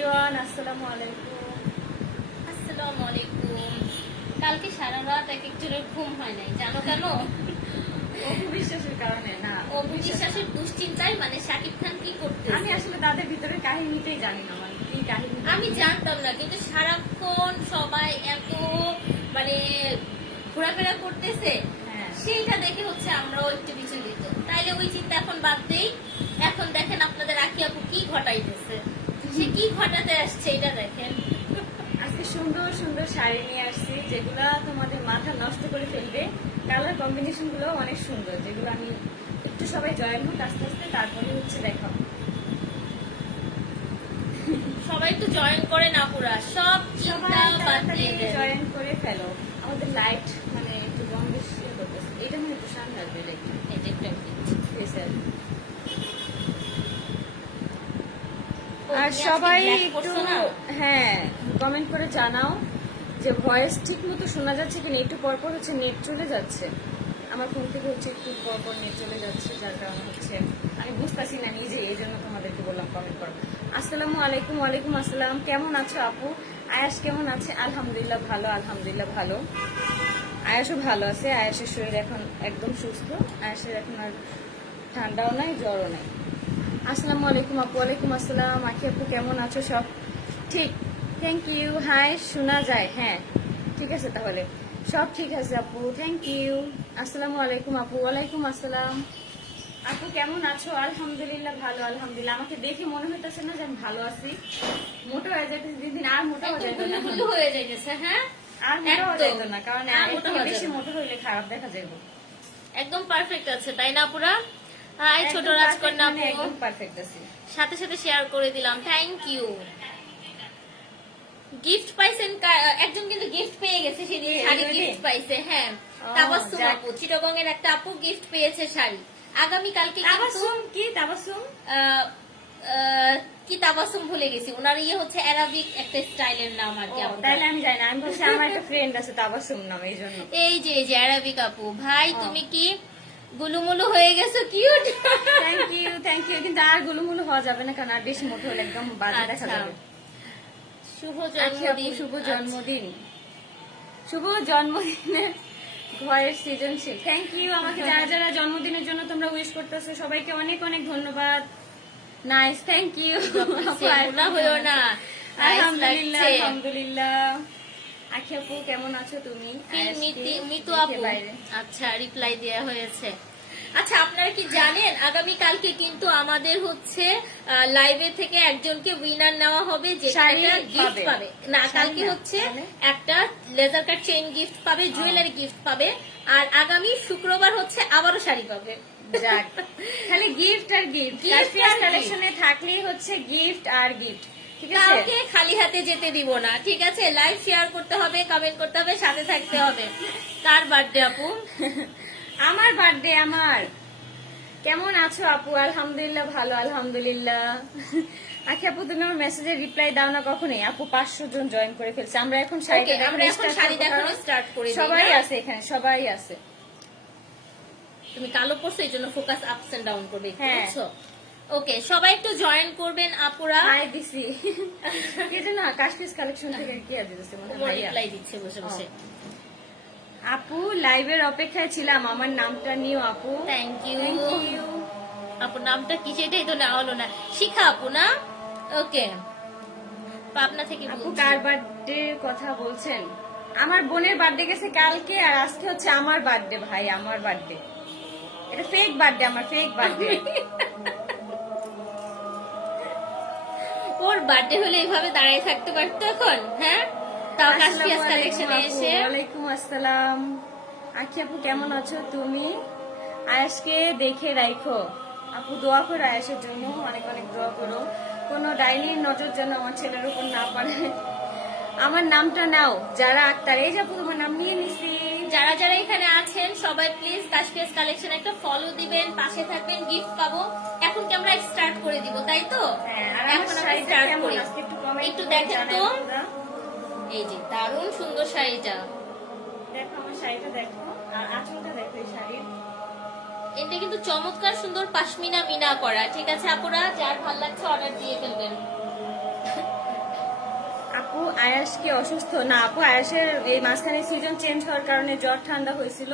Everyone আসসালামু আলাইকুম। আসসালামু আলাইকুম। কালকে সারা রাত এক একজনের ঘুম হয় নাই জানো কেন? অপবিশ্বাসের কারণে না। অপবিশ্বাসের দুশ্চিন্তায় মানে শাকিব খান কি করতে আমি আসলে তাদের ভিতরে কাহিনীটাই জানি না মানে কি কাহিনী আমি জানতাম না কিন্তু সারাক্ষণ সবাই এত মানে ঘোরাফেরা করতেছে হ্যাঁ। সেইটা দেখে হচ্ছে আমরাও একটু বিচলিত। তাইলে ওই চিন্তা এখন বাদ দেই। এখন দেখেন আপনাদের আপু কি ঘটাইতেছে। সে কি ঘটাতে আসছে এটা দেখেন। আজকে সুন্দর সুন্দর শাড়ি নিয়ে আসছি যেগুলা তোমাদের মাথা নষ্ট করে ফেলবে। কালার কম্বিনেশনগুলো অনেক সুন্দর যেগুলো আমি একটু সবাই জয়েন হোক আস্তে আস্তে তারপরে হচ্ছে দেখাবো সবাই একটু জয়েন করে না পুরা সব জয়েন করে ফেলো। আমাদের লাইট মানে একটু কম বেশি করতেছে। এটা মানে একটু সামনে আসবে এই একটা দিচ্ছি। আর সবাই একটু হ্যাঁ কমেন্ট করে জানাও যে ভয়েস ঠিক মতো শোনা যাচ্ছে কিনা। একটু পর পর হচ্ছে নেট চলে যাচ্ছে। আমার ফোন থেকে হচ্ছে একটু পর পর নেট চলে যাচ্ছে যার কারণে হচ্ছে আমি বুঝতেছি না নিজে এই জন্য তোমাদেরকে বললাম কমেন্ট করো। আসসালামু আলাইকুম ওয়ালাইকুম আসসালাম। কেমন আছো আপু? আয়াস কেমন আছে? আলহামদুলিল্লাহ ভালো আলহামদুলিল্লাহ ভালো। আয়াসও ভালো আছে আয়াসের শরীর এখন একদম সুস্থ। আয়াসের এখন আর ঠান্ডাও নাই জ্বরও নাই। আসসালামু আলাইকুম আপু ওয়ালাইকুম আসসালাম। আখি আপু কেমন আছো সব? ঠিক। থ্যাংক ইউ হাই শোনা যায় হ্যাঁ। ঠিক আছে তাহলে। সব ঠিক আছে আপু। থ্যাংক ইউ আসসালামু আলাইকুম আপু ওয়ালাইকুম আসসালাম। আপু কেমন আছো? আলহামদুলিল্লাহ ভালো আলহামদুলিল্লাহ। আমাকে দেখে মনে হইতেছে না যে আমি ভালো আছি। মোটা হয়ে যাইতেছে দিন দিন আর মোটা হয়ে যাইতো না। হয়ে যাইতেছে হ্যাঁ? আর মোটা হয়ে। যাইতো না কারণ আর মোটা বেশি মোটা হইলে খারাপ দেখা যাবে একদম পারফেক্ট আছে তাই না পুরা হাই ছোট রাজকন্যা মানে আপু পারফেক্ট আছে। সাথে সাথে শেয়ার করে দিলাম থ্যাংক ইউ গিফট পাইছেন একজন কিন্তু গিফট পেয়ে গেছে সেদিন শাড়ি গিফট পাইছে হ্যাঁ। তাবাসসুম। আপু চিটাগং এর একটা আপু গিফট পেয়েছে শাড়ি। আগামী কালকে কি আহ, কি তাবাসুম ভুলে গেছি। ওনার ইয়ে হচ্ছে অ্যারাবিক একটা স্টাইলের নাম আর কি। তাইলে আমি জানি না আমি বলছি আমার একটা ফ্রেন্ড আছে তাবাসুম নাম এই জন্য। এই যে এই যে অ্যারাবিক আপু। ভাই তুমি কি গুলুমুলু হয়ে গেছো cute thank you thank you কিন্তু আর গুলুমুলু হওয়া যাবে না কারণ আর বেশি মোটা হলে একদম বাজে দেখা আচ্ছা। যাবে। শুভ আচ্ছা জন্মদিন। শুভ জন্মদিন। শুভ জন্মদিনের ঘরের সৃজনশীল। থ্যাংক ইউ আমাকে যারা যারা জন্মদিনের জন্য তোমরা উইশ করতেছো সবাইকে অনেক অনেক ধন্যবাদ। নাইস থ্যাংক ইউ হইও না। আলহামদুলিল্লাহ আলহামদুলিল্লাহ। আখি আপু কেমন আছো তুমি? মিতি- আপু। আচ্ছা রিপ্লাই দেয়া হয়েছে। আচ্ছা আপনারা কি জানেন আগামী কালকে কিন্তু আমাদের হচ্ছে লাইভে থেকে একজনকে উইনার নেওয়া হবে যে শাড়ি গিফট পাবে। না কালকে হচ্ছে একটা লেজার কাট চেইন গিফট পাবে জুয়েলারি গিফট পাবে আর আগামী শুক্রবার হচ্ছে আবারও শাড়ি পাবে। খালি গিফট আর গিফট কাশ্মীর কালেকশনে থাকলেই হচ্ছে গিফট আর গিফট কাউকে খালি হাতে যেতে দিব না ঠিক আছে? লাইভ শেয়ার করতে হবে কমেন্ট করতে হবে সাথে থাকতে হবে। কার বার্থডে আপু? আমার বার্থডে আমার। কেমন আছো আপু? আলহামদুলিল্লাহ ভালো আলহামদুলিল্লাহ। আখি আপু তুমি আমার মেসেজের রিপ্লাই দাও না কখনই? আপু পাঁচশো জন জয়েন করে ফেলছে। আমরা এখন শাড়ি আমরা এখন শাড়ি দেখানো start করে সবাই আছে এখানে সবাই আছে। তুমি কালো পড়ছো এই জন্য ফোকাস আপস এন্ড ডাউন করবে হ্যাঁ। বুঝছ? ওকে সবাই একটু জয়েন করবেন আপুরা। হাই দিছি কি জানো কাশ্মীর কালেকশন থেকে কি আর দিতেছে? রিপ্লাই দিচ্ছে বসে বসে। আপু লাইভের অপেক্ষায় ছিলাম। আমার নামটা নিও আপু। থ্যাংক ইউ আপু নামটা কি সেটাই তো নেওয়া হলো না। শিখা আপু না? ওকে পাবনা থেকে আপু কার বার্থডে কথা বলছেন? আমার বোনের বার্থডে গেছে কালকে আর আজকে হচ্ছে আমার বার্থডে ভাই আমার বার্থডে এটা ফেক বার্থডে আমার ফেক বার্থডে ওর বার্থডে হলে এইভাবে দাঁড়িয়ে থাকতে পারতো এখন হ্যাঁ? তাও কাশ্মীর কালেকশনে এসে। ওয়ালাইকুম আসসালাম। আখি আপু কেমন আছো তুমি? আয়াসকে দেখে রাখো আপু দোয়া করো আয়াসের জন্য অনেক অনেক দোয়া করো। কোনো ডাইনির নজর যেন আমার ছেলের উপর না পড়ে। আমার নামটা নাও যারা আক্তার। এই যে আপু তোমার নাম নিয়ে নিছি। যারা যারা এখানে আছেন সবাই প্লিজ কাশ্মীর কালেকশন একটা ফলো দিবেন পাশে থাকবেন গিফট পাবো। এখন কি আমরা স্টার্ট করে দিব তাই তো? হ্যাঁ, এখন আমরা স্টার্ট করি। একটু দেখেন তো। এই যে দারুণ সুন্দর শাড়িটা। দেখো আমার শাড়িটা দেখো। আর আঁচলটা দেখো এই শাড়ির। এটা কিন্তু চমৎকার সুন্দর পাশমিনা মিনা করা ঠিক আছে আপুরা? যার ভালো লাগছে অর্ডার দিয়ে ফেলবেন। আপু আয়াস কি অসুস্থ? না আপু আয়াসের এই মাঝখানে সিজন চেঞ্জ হওয়ার কারণে জ্বর ঠান্ডা হয়েছিল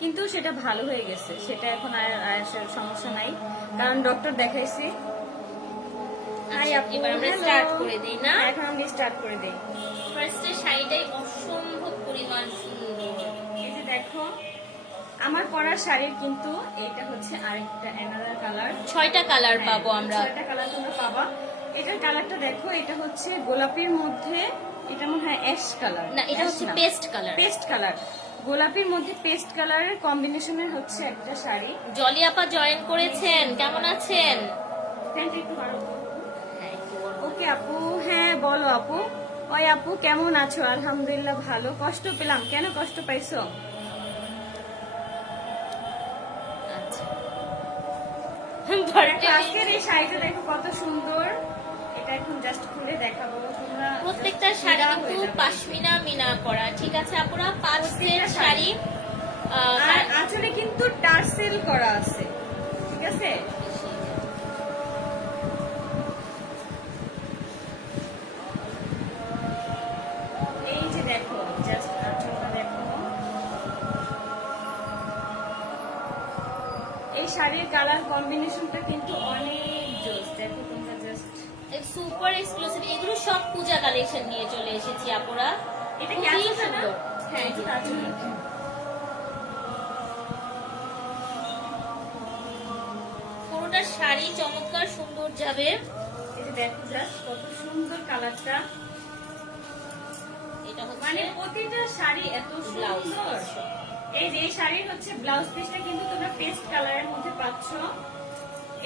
কিন্তু সেটা ভালো হয়ে গেছে। সেটা এখন আর আয়াসের সমস্যা নাই। কারণ ডক্টর দেখাইছি। আচ্ছা, এবার আমরা স্টার্ট করে দিই না? হ্যাঁ, এখন আমি স্টার্ট করে দিই। ফার্স্টে শাড়িটাই অসম্ভব পরিমাণ সুন্দর। এই যে দেখো আমার পরার শাড়ির কিন্তু এটা হচ্ছে আরেকটা অ্যানাদার কালার ছয়টা কালার হ্যাঁ, পাবো আমরা। ছয়টা কালার তোমরা পাবা। এটার কালারটা দেখো এটা হচ্ছে গোলাপির মধ্যে এটা মনে হয় অ্যাশ কালার না এটা হচ্ছে পেস্ট কালার পেস্ট কালার গোলাপির মধ্যে পেস্ট কালারের কম্বিনেশনের হচ্ছে একটা শাড়ি। জলি আপা জয়েন করেছেন কেমন আছেন? বাড়ো হ্যাঁ। ওকে আপু হ্যাঁ বলো আপু। ওই আপু কেমন আছো? আলহামদুলিল্লাহ ভালো। কষ্ট পেলাম। কেন কষ্ট পাইছো? আচ্ছা। আজকের এই শাড়িটা দেখো কত সুন্দর। এটা এখন জাস্ট খুলে দেখাবো তোমরা প্রত্যেকটা শাড়ি কিন্তু পাশমিনা মিনা করা ঠিক আছে? আপুরা পাঁচ সেট শাড়ি। আর আঁচলে কিন্তু টার্সেল করা আছে ঠিক আছে? এই যে দেখো জাস্ট আঁচলটা দেখো এই শাড়ির কালার কম্বিনেশনটা কিন্তু অনেক সুপার এক্সক্লুসিভ এগুলো সব পূজা কালেকশন নিয়ে চলে এসেছি আপুরা। এটা কি সুন্দর। হ্যাঁ এটা পুরোটা শাড়ি চমৎকার সুন্দর যাবে। যে দেখো জাস্ট কত সুন্দর কালারটা এটা মানে প্রতিটা শাড়ি এত সুন্দর। এই যে শাড়ির হচ্ছে ব্লাউজ পিসটা কিন্তু তোমরা পেস্ট কালারের মধ্যে পাচ্ছ।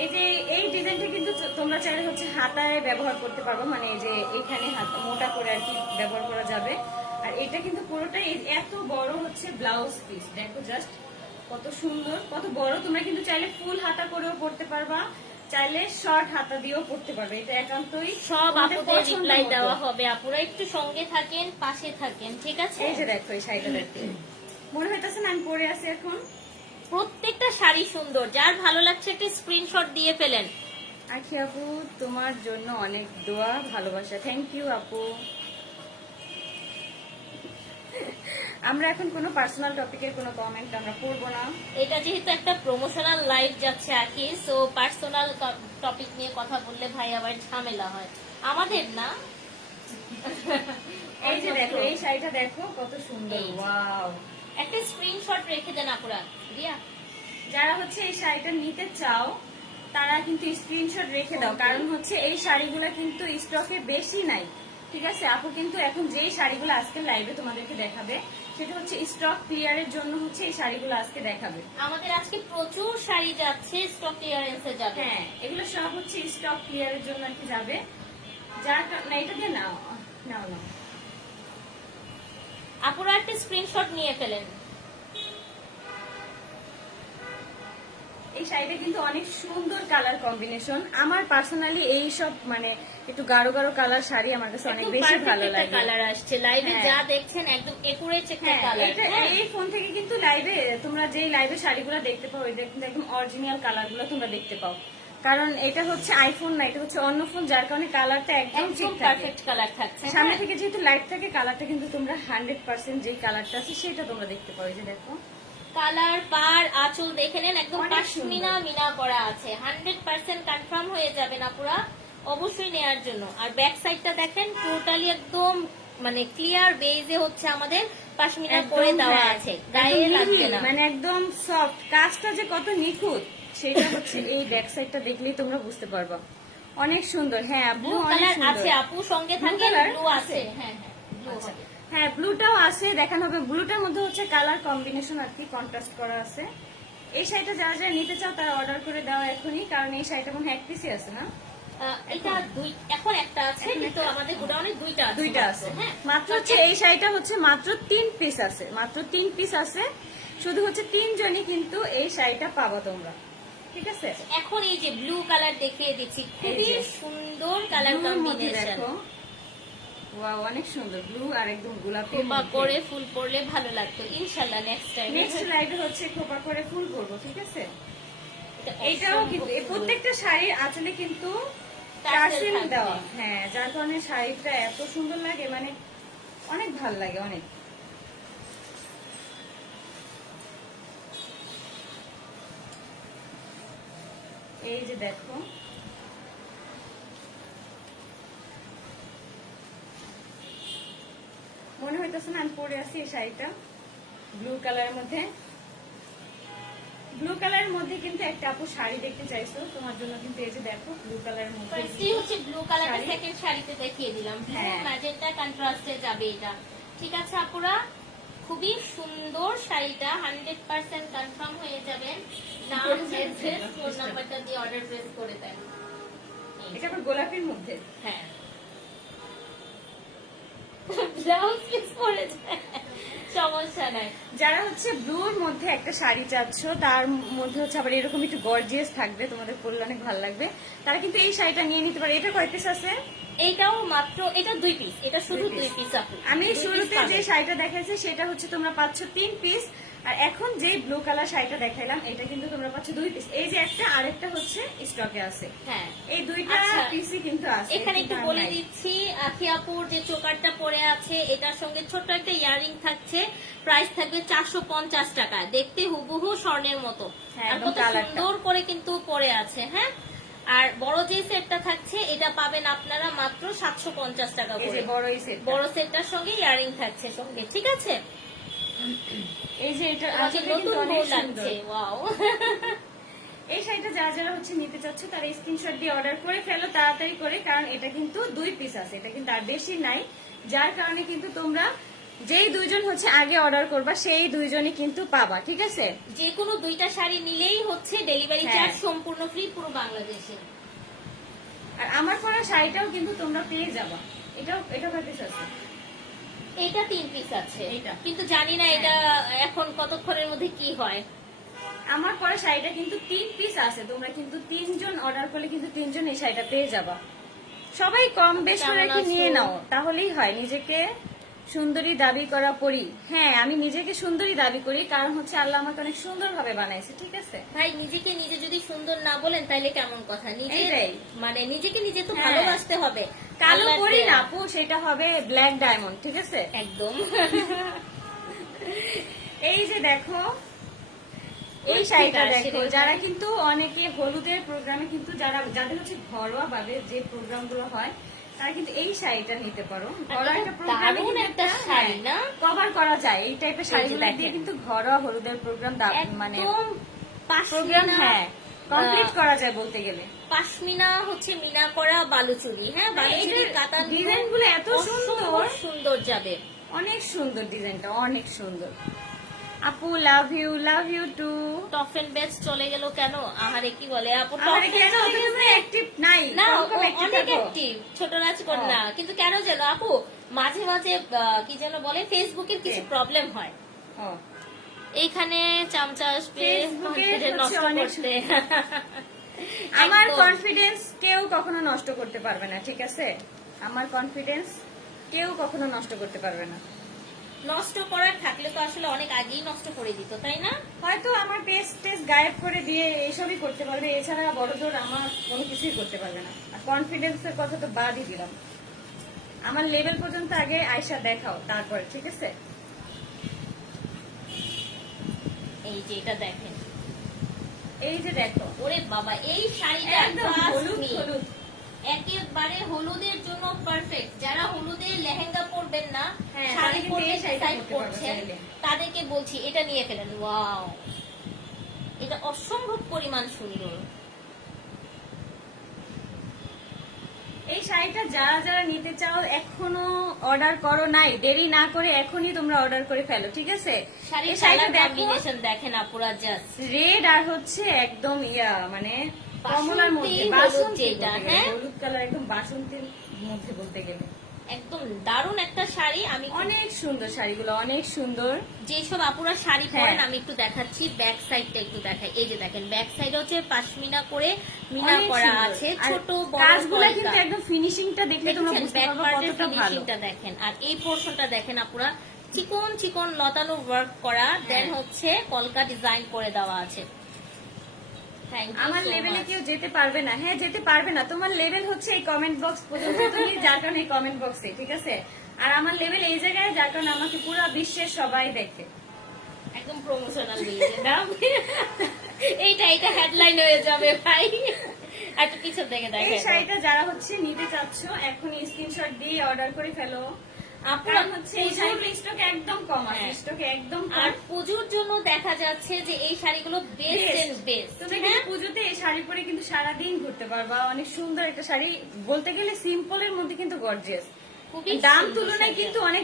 এই যে এই ডিজাইনটা কিন্তু তোমরা চাইলে হচ্ছে হাতায় ব্যবহার করতে পারব মানে এই যে এখানে মোটা করে আর কি ব্যবহার করা যাবে। আর এটা কিন্তু পুরোটাই এত বড় হচ্ছে ব্লাউজ পিস দেখো জাস্ট কত সুন্দর কত বড়। তোমরা কিন্তু চাইলে ফুল হাতা করেও পড়তে পারবা চাইলে শর্ট হাতা দিয়েও পড়তে পারবে। এটা একান্তই সব আপুদের রিপ্লাই দেওয়া হবে। আপুরা একটু সঙ্গে থাকেন পাশে থাকেন ঠিক আছে? এই যে দেখো এই শাড়িটা দেখো। মনে হইতেছে না আমি পরে আছি এখন? প্রত্যেকটা শাড়ি সুন্দর। যার ভালো লাগছে একটা স্ক্রিনশট দিয়ে ফেলেন। আখি আপু তোমার জন্য অনেক দোয়া ভালোবাসা। থ্যাংক ইউ আপু। আমরা এখন কোনো পার্সোনাল টপিকের কোনো কমেন্ট আমরা করব না। এটা যেহেতু একটা প্রমোশনাল লাইভ যাচ্ছে আকি সো পার্সোনাল টপিক নিয়ে কথা বললে ভাই আবার ঝামেলা হয়। আমাদের না? এই যে দেখো এই শাড়িটা দেখো কত সুন্দর ওয়াও একটা স্ক্রিনশট রেখে দেন আপুরা। দিয়া। যারা হচ্ছে এই শাড়িটা নিতে চাও তারা কিন্তু স্ক্রিনশট রেখে দাও। কারণ হচ্ছে এই শাড়িগুলো কিন্তু স্টকে বেশি নাই। ঠিক আছে? আপু কিন্তু এখন যেই শাড়িগুলো আজকে লাইভে তোমাদেরকে দেখাবে সেটা হচ্ছে স্টক ক্লিয়ারের জন্য হচ্ছে এই শাড়িগুলো আজকে দেখাবে। আমাদের আজকে প্রচুর শাড়ি যাচ্ছে স্টক ক্লিয়ারেন্সে যাবে। হ্যাঁ এগুলো সব হচ্ছে স্টক ক্লিয়ারের জন্য আর কি যাবে। যার না এটা দিয়ে নাও। নাও নাও। আপুরা একটা স্ক্রিনশট নিয়ে ফেলেন। এই শাড়িটা কিন্তু অনেক সুন্দর কালার কম্বিনেশন আমার পার্সোনালি এই সব মানে একটু গাঢ় গাঢ় কালার শাড়ি আমার কাছে অনেক বেশি ভালো লাগে। কালার আসছে। লাইভে হ্যাঁ। যা দেখছেন একদম একুরেট একটা হ্যাঁ, কালার এটা এই ফোন থেকে কিন্তু লাইভে তোমরা যেই লাইভে শাড়িগুলো দেখতে পাও কিন্তু একদম অরিজিনাল কালারগুলো তোমরা দেখতে পাও। কারণ এটা হচ্ছে আইফোন না এটা হচ্ছে অন্য ফোন যার কারণে কালারটা একদম পারফেক্ট কালার থাকছে সামনে হ্যাঁ। থেকে যেহেতু লাইট থাকে কালারটা কিন্তু তোমরা হান্ড্রেড পার্সেন্ট যেই কালারটা আছে সেটা তোমরা দেখতে এই যে দেখো। কালার পার আঁচল দেখে নেন একদম পাশমিনা মিনা করা আছে। হান্ড্রেড পার্সেন্ট কনফার্ম হয়ে যাবে না পুরা অবশ্যই নেয়ার জন্য। আর ব্যাক সাইডটা দেখেন টোটালি একদম মানে ক্লিয়ার বেজে হচ্ছে আমাদের পাশমিনা করে দেওয়া আছে। গায়ে মিহি, না। মানে একদম সফট কাজটা যে কত নিখুঁত সেটা হচ্ছে এই ব্যাক সাইডটা দেখলেই তোমরা বুঝতে পারবা। অনেক সুন্দর। হ্যাঁ আপু অনেক আছে আপু সঙ্গে থাকে ব্লু আছে। আছে? হ্যাঁ হ্যাঁ আচ্ছা। হ্যাঁ ব্লুটাও আছে দেখানো হবে। ব্লুটার মধ্যে হচ্ছে কালার কম্বিনেশন আর কি কন্ট্রাস্ট করা আছে। এই শাড়িটা যারা যারা নিতে চাও তারা অর্ডার করে দাও এখনই কারণ এই শাড়িটা মনে হয় এক পিসই আছে না? এটা দুই এখন একটা আছে কিন্তু আমাদের গোডাউনে দুইটা দুইটা আছে। হ্যাঁ। মাত্র হচ্ছে এই শাড়িটা হচ্ছে মাত্র তিন পিস আছে মাত্র তিন পিস আছে। শুধু হচ্ছে তিনজনই কিন্তু এই শাড়িটা পাবা তোমরা। ঠিক আছে? এখন এই যে ব্লু কালার দেখিয়ে দিচ্ছি খুবই সুন্দর কালার কম্বিনেশন ওয়াও অনেক সুন্দর ব্লু আর একদম গোলাপি খোপা করে ফুল পড়লে ভালো লাগতো ইনশাল্লাহ নেক্সট টাইম নেক্সট লাইভে হচ্ছে খোপা করে ফুল করব ঠিক আছে? এইটাও কিন্তু এই প্রত্যেকটা শাড়ির আঁচলে কিন্তু টার্সেল দেওয়া। হ্যাঁ যার কারণে শাড়িটা এত সুন্দর লাগে মানে অনেক ভালো লাগে অনেক। এই যে দেখো। মনে হইতেছে না আমি পরে আছি এই শাড়িটা। ব্লু কালারের মধ্যে। ব্লু কালারের মধ্যে কিন্তু একটা আপু শাড়ি দেখতে চাইছো তোমার জন্য কিন্তু এই যে দেখো ব্লু কালারের মধ্যে ফার্স্টই হচ্ছে ব্লু কালারটা শাড়ি। সেকেন্ড শাড়িতে দেখিয়ে দিলাম। হ্যাঁ। ম্যাজেন্টা কন্ট্রাস্টে যাবে এটা। ঠিক আছে আপুরা? খুবই সুন্দর শাড়িটা হান্ড্রেড পার্সেন্ট কনফার্ম হয়ে যাবেন নাম অ্যাড্রেস ফোন নাম্বারটা দিয়ে অর্ডার প্লেস করে দেন। এটা আবার গোলাপের মধ্যে? হ্যাঁ। ব্লাউজ পিস পরে যায়। সমস্যা নাই যারা হচ্ছে ব্লুর মধ্যে একটা শাড়ি চাচ্ছ তার মধ্যে হচ্ছে আবার এরকম একটু গর্জিয়াস থাকবে তোমাদের পরলে অনেক ভালো লাগবে। তারা কিন্তু এই শাড়িটা নিয়ে নিতে পারে। এটা কয় পিস আছে? এইটাও মাত্র এটা দুই পিস এটা শুধু দুই পিস আমি শুরুতে যে শাড়িটা দেখাইছি সেটা হচ্ছে তোমরা পাচ্ছ তিন পিস আর এখন যে ব্লু কালার শাড়িটা দেখাইলাম এটা কিন্তু তোমরা পাচ্ছ দুই পিস এই যে একটা আরেকটা হচ্ছে স্টকে আছে। হ্যাঁ। এই দুইটা আচ্ছা। পিসই কিন্তু আছে। এখানে একটু বলে। দিচ্ছি আখিয়াপুর যে চোকারটা পরে আছে এটার সঙ্গে ছোট্ট একটা ইয়ারিং থাকছে। প্রাইস থাকবে চারশো পঞ্চাশ টাকা। দেখতে হুবহু স্বর্ণের মতো। হ্যাঁ, আর কত সুন্দর করে কিন্তু পরে আছে হ্যাঁ? আর বড় যে সেটটা থাকছে এটা পাবেন আপনারা মাত্র সাতশো পঞ্চাশ টাকা করে। বড় সেটটার সঙ্গে ইয়ারিং থাকছে সঙ্গে ঠিক আছে? এই যে এটা আসলে কিন্তু নতুন বউ লাগছে ওয়াও এই শাড়িটা যারা যারা হচ্ছে নিতে চাচ্ছ তারা স্ক্রিনশট দিয়ে অর্ডার করে ফেলো তাড়াতাড়ি করে কারণ এটা কিন্তু দুই পিস আছে এটা কিন্তু আর বেশি নাই। যার কারণে কিন্তু তোমরা যেই দুইজন হচ্ছে আগে অর্ডার করবা সেই দুইজনই কিন্তু পাবা ঠিক আছে? যে কোনো দুইটা শাড়ি নিলেই হচ্ছে ডেলিভারি হ্যাঁ। চার্জ সম্পূর্ণ ফ্রি পুরো বাংলাদেশে। আর আমার পরা শাড়িটাও কিন্তু তোমরা পেয়ে যাবা। এটাও এটা পিস আছে এটা তিন পিস আছে। কিন্তু জানি না এটা এখন কতক্ষণের মধ্যে কি হয়। আমার পরে শাড়িটা কিন্তু তিন পিস আছে। তোমরা কিন্তু তিনজন অর্ডার করলে কিন্তু তিনজন এই শাড়িটা পেয়ে যাবা। সবাই কম বেশ করে নিয়ে নাও তাহলেই হয়। নিজেকে সুন্দরী দাবি করা পরি হ্যাঁ আমি নিজেকে সুন্দরী দাবি করি কারণ হচ্ছে আল্লাহ আমাকে অনেক সুন্দর ভাবে বানাইছে ঠিক আছে? ভাই নিজেকে নিজে যদি সুন্দর না বলেন তাহলে কেমন কথা? নিজে এইটাই। মানে নিজেকে নিজে তো হ্যাঁ। ভালোবাসতে হবে। কালো পরি না আপু সেটা হবে ব্ল্যাক ডায়মন্ড ঠিক আছে? একদম। এই যে দেখো এই শাড়িটা দেখো যারা কিন্তু অনেকে হলুদের প্রোগ্রামে কিন্তু যারা যাদের হচ্ছে ঘরোয়া ভাবে যে প্রোগ্রামগুলো হয় তারা কিন্তু এই শাড়িটা নিতে পারো। দারুণ একটা শাড়ি না? কভার করা যায়। এই টাইপের শাড়িগুলো দিয়ে কিন্তু ঘরোয়া হলুদের প্রোগ্রাম মানে প্রোগ্রাম হ্যাঁ কমপ্লিট করা যায় বলতে গেলে। পাশমিনা হচ্ছে মিনা করা বালুচুরি হ্যাঁ? বালুচুরি এটার কাতান design গুলো এত সুন্দর। সুন্দর যাবে অনেক সুন্দর ডিজাইনটা অনেক সুন্দর। আপু love you love you too টফেন বেচ চলে গেল কেন? আহারে কি বলে? আপু কেন? অ্যাক্টিভ নাই। না অনেক অ্যাক্টিভ ছোট নাচ কর না কিন্তু কেন যেন আপু মাঝে মাঝে কি যেন বলে ফেসবুকের কিছু প্রবলেম হয়। এইখানে চামচা আসবে ফেসবুকে নষ্ট করতে। আমার কনফিডেন্স কেউ কখনো নষ্ট করতে পারবে না ঠিক আছে? আমার কনফিডেন্স কেউ কখনো নষ্ট করতে পারবে না। নষ্ট করার থাকলে তো আসলে অনেক আগেই নষ্ট করে দিত তাই না? হয়তো আমার টেস্ট টেস্ট গায়েব করে দিয়ে এইসবই করতে পারবে এছাড়া বড় জোর আমার কোনো কিছুই করতে পারবে না। আর কনফিডেন্সের কথা তো বাদই দিলাম। আমার লেভেল পর্যন্ত আগে আয়সা দেখাও তারপরে ঠিক আছে? এই যে এটা দেখেন। এই যে দেখো। ওরে বাবা এই শাড়িটা একদম হলুদ হলুদ। একেবারে হলুদের জন্য পারফেক্ট যারা হলুদের লেহেঙ্গা পরবেন না হ্যাঁ, শাড়ি পারবে করছেন চাইলে। তাদেরকে বলছি এটা নিয়ে ফেলেন। ওয়াও। এটা অসম্ভব পরিমাণ সুন্দর। এই শাড়িটা যারা যারা নিতে চাও এখনও অর্ডার করো নাই। দেরি না করে এখনই তোমরা অর্ডার করে ফেলো ঠিক আছে? শাড়িটা দেখেন আপুরা জাস্ট রেড আর হচ্ছে একদম ইয়া মানে কমলার মধ্যে বাসন্তী বলতে গেলে, হ্যাঁ? হলুদ কালার একদম বাসন্তীর মধ্যে বলতে গেলে। একদম দারুণ একটা শাড়ি আমি অনেক সুন্দর শাড়িগুলো অনেক সুন্দর। যেসব আপুরা শাড়ি হ্যাঁ। পরেন আমি একটু দেখাচ্ছি ব্যাক সাইডটা একটু দেখাই। এই যে দেখেন ব্যাক সাইড হচ্ছে পাশমিনা করে মিনা করা আছে ছোট বড় কাজগুলো কিন্তু একদম ফিনিশিংটা দেখলে তোমরা বুঝতে পারবে কতটা ভালো। দেখেন। আর এই পোর্শনটা দেখেন আপুরা চিকন চিকন লতানো ওয়ার্ক করা দেন হ্যাঁ। হচ্ছে কলকা ডিজাইন করে দেওয়া আছে। আমার লেভেলে কেউ যেতে পারবে না। হ্যাঁ যেতে পারবে না। তোমার লেভেল হচ্ছে এই কমেন্ট বক্স পর্যন্ত তুমি যার কারণে এই কমেন্ট বক্সে ঠিক আছে? আর আমার লেভেল এই জায়গায় যার কারণে আমাকে পুরো বিশ্বের সবাই দেখে। একদম প্রমোশনাল এইটা এটা হেডলাইন হয়ে যাবে ভাই। একটু পিছন থেকে এই শাড়িটা যারা হচ্ছে নিতে চাচ্ছ এখনই স্ক্রিনশট দিয়ে অর্ডার করে ফেলো। আপনার হচ্ছে এই শাড়িগুলো স্টকে একদম কম আছে হ্যাঁ। একদম আর পুজোর জন্য দেখা যাচ্ছে যে এই শাড়িগুলো বেস্ট এন্ড বেস্ট তুমি কিন্তু পুজোতে এই শাড়ি পরে কিন্তু সারাদিন ঘুরতে পারবা অনেক সুন্দর একটা শাড়ি বলতে গেলে সিম্পলের মধ্যে কিন্তু গর্জিয়াস দাম তুলনায় কিন্তু অনেক